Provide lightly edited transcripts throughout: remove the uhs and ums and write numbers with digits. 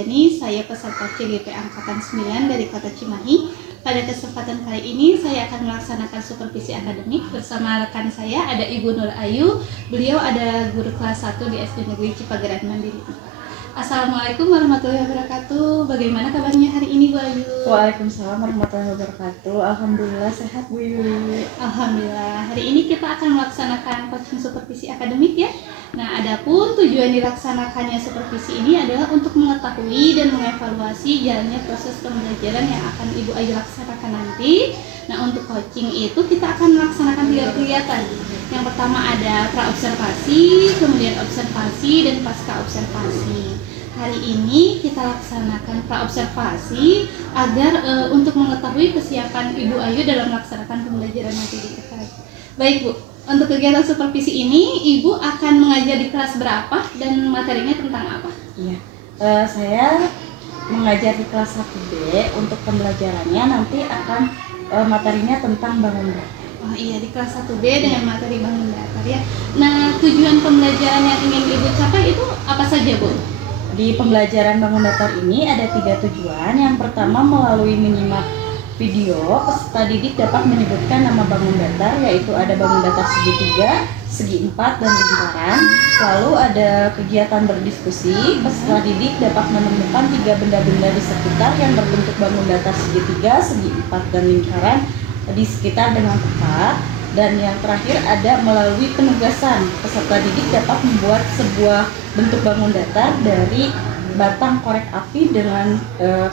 Suryani, saya peserta CGP Angkatan 9 dari Kota Cimahi. Pada kesempatan kali ini saya akan melaksanakan supervisi akademik bersama rekan saya, ada Ibu Nur Ayu. Beliau ada guru kelas 1 di SD Negeri Cipagaran Mandiri. Assalamualaikum warahmatullahi wabarakatuh. Bagaimana kabarnya hari ini, Bu Ayu? Waalaikumsalam warahmatullahi wabarakatuh. Alhamdulillah sehat, Bu Yuli. Alhamdulillah. Hari ini kita akan melaksanakan coaching supervisi akademik ya. Nah, adapun tujuan dilaksanakannya supervisi ini adalah untuk mengetahui dan mengevaluasi jalannya proses pembelajaran yang akan Ibu Ayu laksanakan nanti. Nah, untuk coaching itu kita akan melaksanakan 3 kegiatan. Yang pertama ada praobservasi, kemudian observasi, dan pasca observasi. Hari ini kita laksanakan praobservasi agar untuk mengetahui kesiapan Ibu Ayu dalam melaksanakan pembelajaran nanti di kelas. Baik Bu, untuk kegiatan supervisi ini Ibu akan mengajar di kelas berapa dan materinya tentang apa? Iya, saya mengajar di kelas 1B. Untuk pembelajarannya nanti akan materinya tentang bangun datar. Oh iya, di kelas 1B dengan materi bangun datar ya. Nah, tujuan pembelajaran yang ingin Ibu capai itu apa saja Bu? Di pembelajaran bangun datar ini ada 3 tujuan. Yang pertama, melalui menyimak video, peserta didik dapat menyebutkan nama bangun datar, yaitu ada bangun datar segi 3, segi 4, dan lingkaran. Lalu ada kegiatan berdiskusi, peserta didik dapat menemukan 3 benda-benda di sekitar yang berbentuk bangun datar segi 3, segi 4, dan lingkaran di sekitar dengan tepat. Dan yang terakhir ada melalui penugasan, peserta didik dapat membuat sebuah bentuk bangun datar dari batang korek api dengan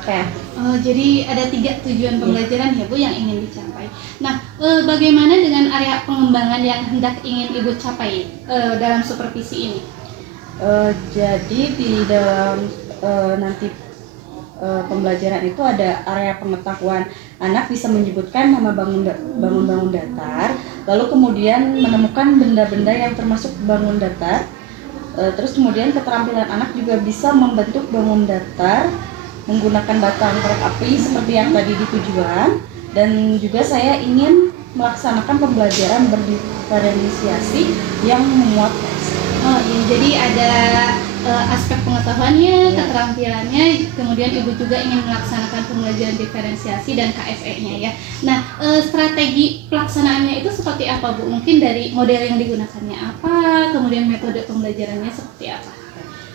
kreatif. Jadi ada 3 tujuan pembelajaran ya Bu yang ingin dicapai. Nah, bagaimana dengan area pengembangan yang hendak ingin Ibu capai dalam supervisi ini? Jadi di dalam nanti pembelajaran itu ada area pengetahuan. Anak bisa menyebutkan nama bangun datar, lalu kemudian menemukan benda-benda yang termasuk bangun datar. Terus kemudian keterampilan anak juga bisa membentuk bangun datar menggunakan batang korek api seperti yang tadi di tujuan. Dan juga saya ingin melaksanakan pembelajaran berdiferensiasi yang memuat teks. Oh iya, jadi ada aspek pengetahuannya, keterampilannya, kemudian Ibu juga ingin melaksanakan pembelajaran diferensiasi dan KSE-nya ya. Nah, strategi pelaksanaannya itu seperti apa Bu? Mungkin dari model yang digunakannya apa, kemudian metode pembelajarannya seperti apa?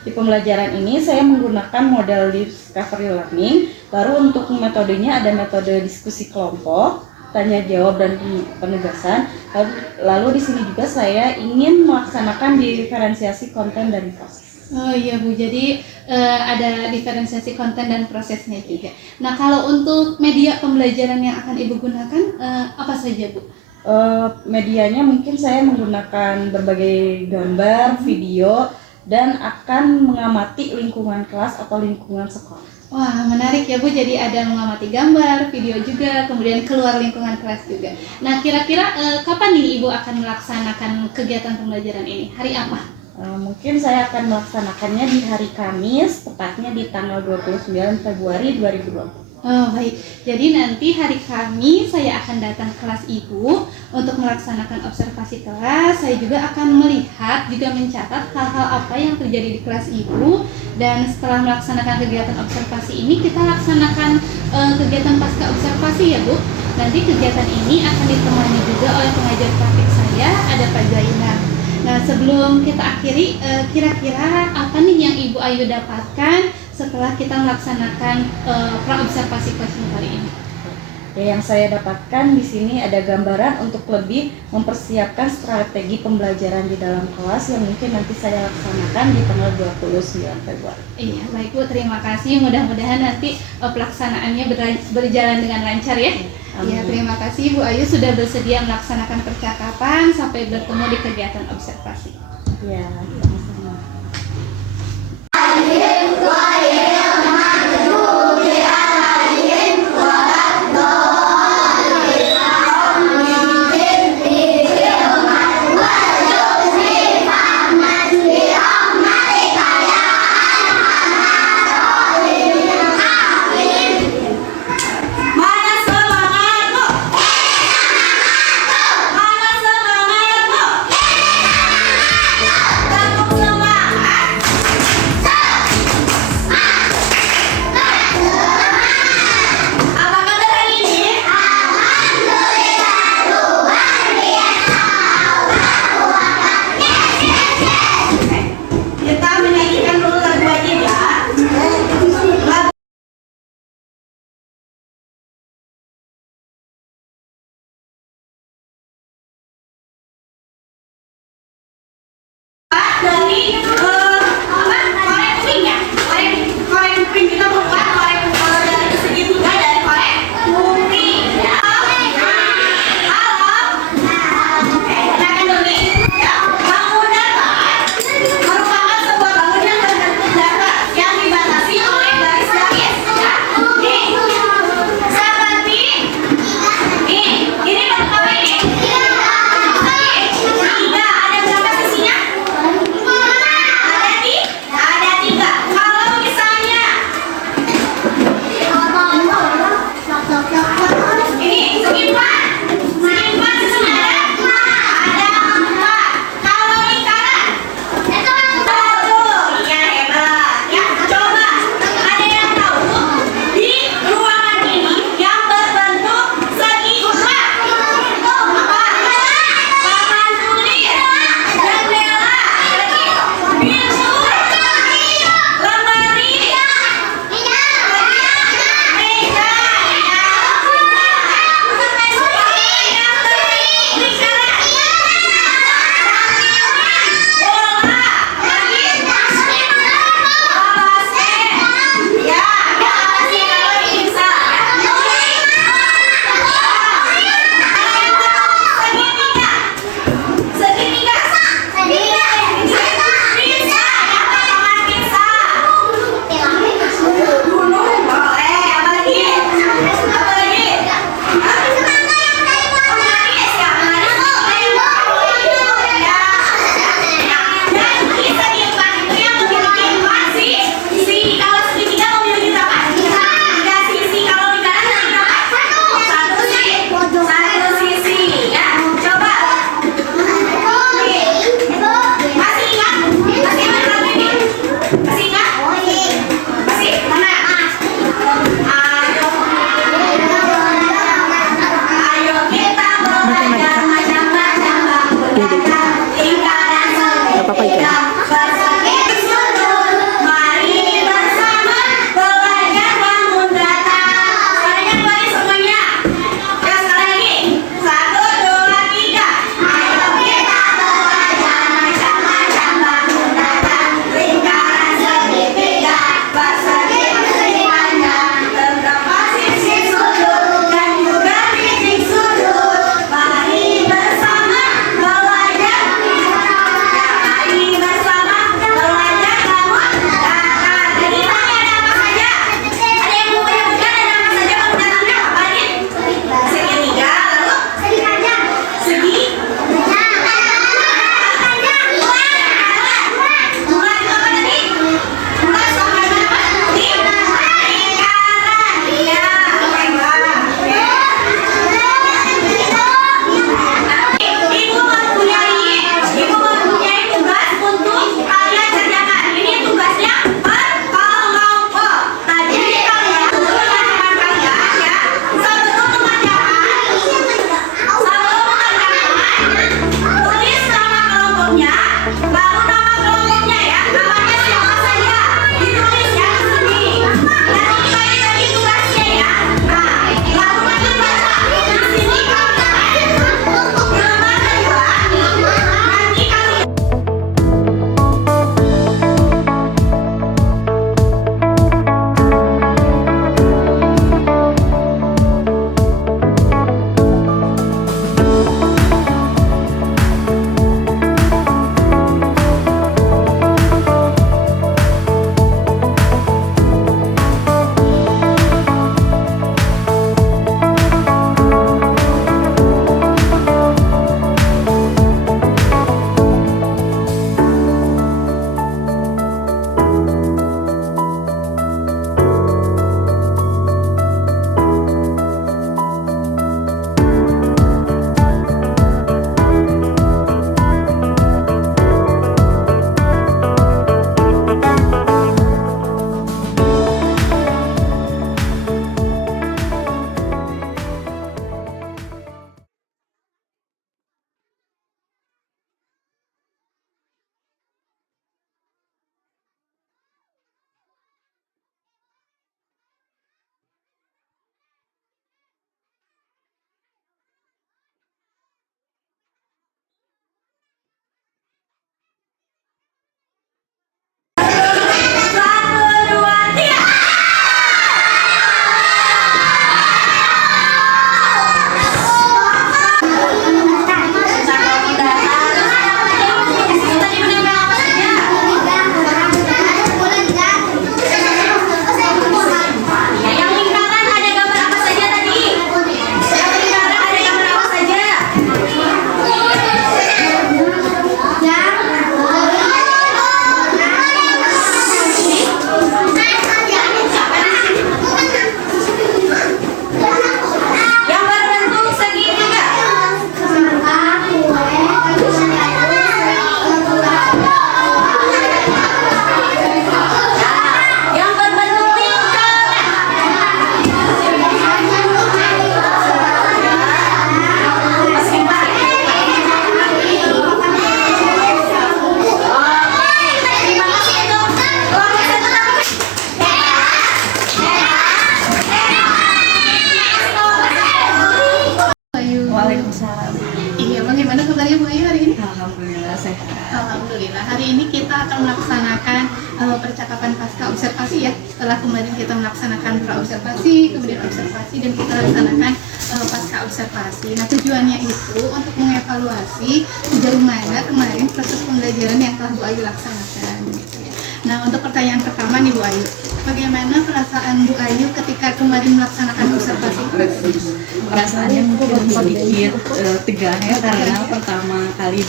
Di pembelajaran ini saya menggunakan model discovery learning. Baru untuk metodenya ada metode diskusi kelompok, tanya jawab, dan penugasan. Lalu di sini juga saya ingin melaksanakan diferensiasi konten dan proses. Oh iya Bu, jadi ada diferensiasi konten dan prosesnya juga. Nah, kalau untuk media pembelajaran yang akan Ibu gunakan apa saja Bu? Medianya mungkin saya menggunakan berbagai gambar, video, dan akan mengamati lingkungan kelas atau lingkungan sekolah. Wah, menarik ya Bu, jadi ada mengamati gambar, video juga, kemudian keluar lingkungan kelas juga. Nah, kira-kira kapan nih Ibu akan melaksanakan kegiatan pembelajaran ini? Hari apa? Mungkin saya akan melaksanakannya di hari Kamis, tepatnya di tanggal 29 Februari 2020. Oh baik, jadi nanti hari Kamis saya akan datang ke kelas Ibu untuk melaksanakan observasi kelas. Saya juga akan melihat, juga mencatat hal-hal apa yang terjadi di kelas Ibu. Dan setelah melaksanakan kegiatan observasi ini, kita laksanakan kegiatan pasca observasi ya Bu. Nanti kegiatan ini akan ditemani juga oleh pengajar praktik saya, ada Pak Zainal. Nah, sebelum kita akhiri, kira-kira apa nih yang Ibu Ayu dapatkan setelah kita melaksanakan praobservasi coaching kali ini? Ya, yang saya dapatkan di sini ada gambaran untuk lebih mempersiapkan strategi pembelajaran di dalam kelas yang mungkin nanti saya laksanakan di tanggal 29 Februari. Iya, baik Bu, terima kasih. Mudah-mudahan nanti pelaksanaannya berjalan dengan lancar ya. Ya, terima kasih Bu Ayu sudah bersedia melaksanakan percakapan. Sampai bertemu di kegiatan observasi. Ya, sama-sama. Semangat! dari korek kuping ya. Korek kuping kita membuat korek dari segitiga dari korek kuping ya. Halo. Kenalkan dulu nih. Ya, bangun datar merupakan sebuah bangunan yang berbentuk datar yang dibatasi oleh garis-garis ya. Nih, seperti ini bentuk apa ini? Tiga. Ada berapa sisinya? ini kita akan melaksanakan percakapan pasca observasi ya. Setelah kemarin kita melaksanakan pra-observasi, kemudian observasi, dan kita laksanakan pasca observasi. Nah, tujuannya itu untuk mengevaluasi sejauh mana kemarin proses pembelajaran yang telah Bu Ayu laksanakan. Gitu ya. Nah, untuk pertanyaan pertama nih Bu Ayu, bagaimana perasaan Bu Ayu ketika kemarin melaksanakan observasi? Perasaannya mungkin sedikit tegang ya, karena pertama kali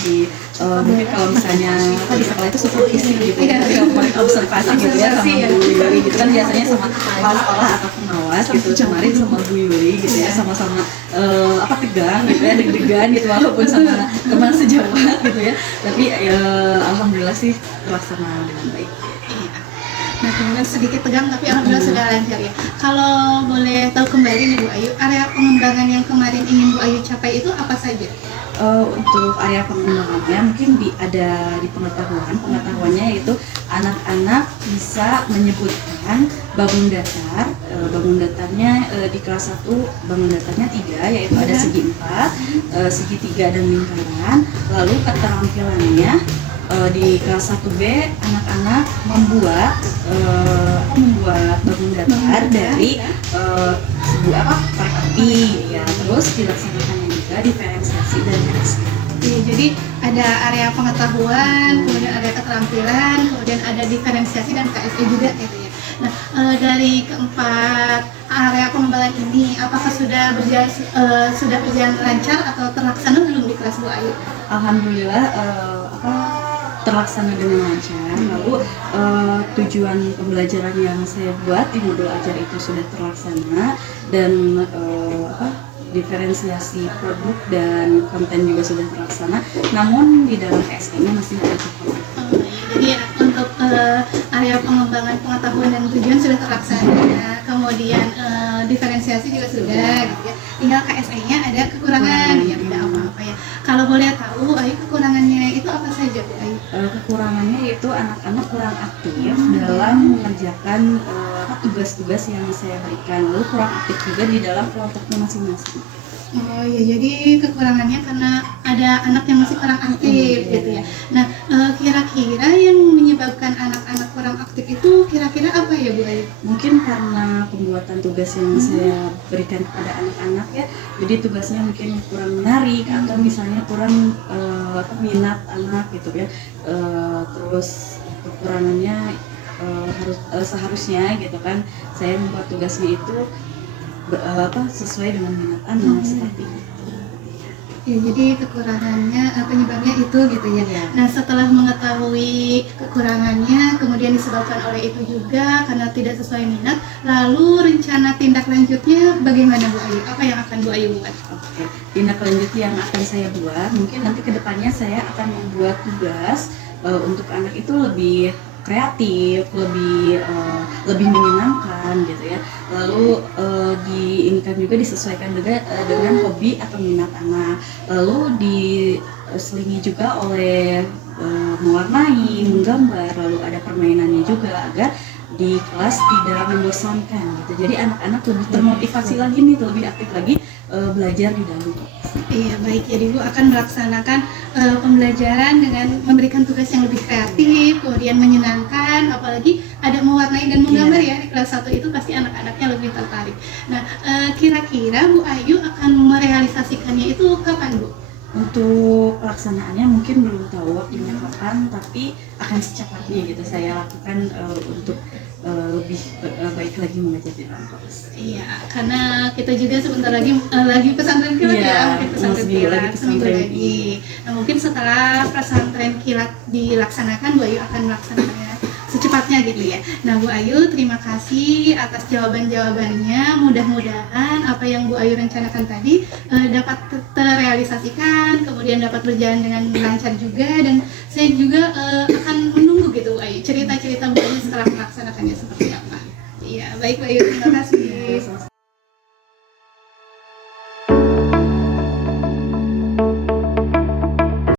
mungkin kalau misalnya di sekolah itu supervisi gitu ya, tapi kemarin observasi gitu ya sama Bu Yuli gitu kan, biasanya sama kepala sekolah atau pengawas gitu, kemarin sama Bu Yuli gitu ya, sama-sama tegang gitu ya, deg-degan gitu walaupun sama teman sejawat gitu ya, tapi alhamdulillah sih terlaksana dengan baik. Nah, kemudian sedikit tegang tapi alhamdulillah sudah lancar ya. Kalau boleh tahu kembali nih Bu Ayu, area pengembangan yang kemarin ingin Bu Ayu capai itu apa saja? Untuk area pengembangannya mungkin ada di pengetahuannya yaitu anak-anak bisa menyebutkan bangun datar. Bangun datarnya di kelas 1 bangun datarnya 3, yaitu ada segi 4, segitiga dan lingkaran. Lalu keterampilannya di kelas 1B anak-anak membuat bangun datar dari sebuah korek api ya, terus dilaksanakannya juga diferensiasi dan KSE. Jadi ada area pengetahuan, kemudian ada keterampilan, kemudian ada diferensiasi dan KSE juga gitu ya. Nah, dari keempat area pengembangan ini, apakah sudah berjalan lancar atau terlaksana belum di kelas Bu Ayu? Alhamdulillah terlaksana dengan lancar. Lalu tujuan pembelajaran yang saya buat di modul ajar itu sudah terlaksana, dan diferensiasi produk dan konten juga sudah terlaksana. Namun di dalam KSE-nya masih ada kekurangan. Jadi untuk area pengembangan pengetahuan dan tujuan sudah terlaksana, kemudian diferensiasi juga sudah gitu ya. Tinggal KSE-nya ada kekurangan ya, tidak apa-apa ya. Kalau boleh tahu, Ayu kekurangannya itu apa saja Bu Ayu? Kekurangannya yaitu anak-anak kurang aktif dalam mengerjakan tugas-tugas yang saya berikan, lalu kurang aktif juga di dalam kelompoknya masing-masing. Oh iya, jadi kekurangannya karena ada anak yang masih kurang aktif gitu ya. Nah, kira-kira yang menyebabkan anak-anak kurang aktif itu kira-kira apa ya Bu Ayu? Mungkin karena pembuatan tugas yang saya berikan kepada anak-anak ya, jadi tugasnya mungkin kurang menarik atau misalnya kurang minat anak gitu ya. Terus kekurangannya seharusnya gitu kan, saya membuat tugasnya itu sesuai dengan minat anak seperti itu. Ya, jadi kekurangannya, penyebabnya itu gitu ya. Ya. Nah, setelah mengetahui kekurangannya, kemudian disebabkan oleh itu juga karena tidak sesuai minat, lalu rencana tindak lanjutnya bagaimana Bu Ayu? Apa yang akan Bu Ayu buat? Oke, tindak lanjut yang akan saya buat, mungkin nanti kedepannya saya akan membuat tugas untuk anak itu lebih kreatif, lebih menyenangkan gitu ya. Lalu diinginkan juga disesuaikan juga dengan hobi atau minat anak. Lalu diselingi juga oleh mewarnai, menggambar, lalu ada permainannya juga agar di kelas tidak membosankan gitu. Jadi anak-anak lebih termotivasi lagi nih, lebih aktif lagi belajar di dalam kelas. Iya, baik. Jadi Bu akan melaksanakan pembelajaran dengan memberikan tugas yang lebih kreatif, kemudian menyenangkan, apalagi ada mewarnai dan menggambar ya. Di kelas 1 itu pasti anak-anaknya lebih tertarik. Nah, kira-kira Bu Ayu akan merealisasikannya itu kapan Bu? Untuk pelaksanaannya mungkin belum tahu waktunya kapan, tapi akan secepatnya gitu saya lakukan untuk lebih baik lagi mengajar di dalam kelas. Iya, karena kita juga sebentar lagi pesantren kilat ya, mungkin pesantren kilat seminggu lagi. Nah, mungkin setelah pesantren kilat dilaksanakan, Bu Ayu akan melaksanakannya secepatnya gitu ya. Nah, Bu Ayu terima kasih atas jawaban-jawabannya. Mudah-mudahan apa yang Bu Ayu rencanakan tadi dapat terrealisasikan, kemudian dapat berjalan dengan lancar juga, dan saya juga akan menunggu gitu Bu Ayu cerita-cerita Bu Ayu setelah melaksanakannya seperti apa. Iya, baik Bu Ayu, terima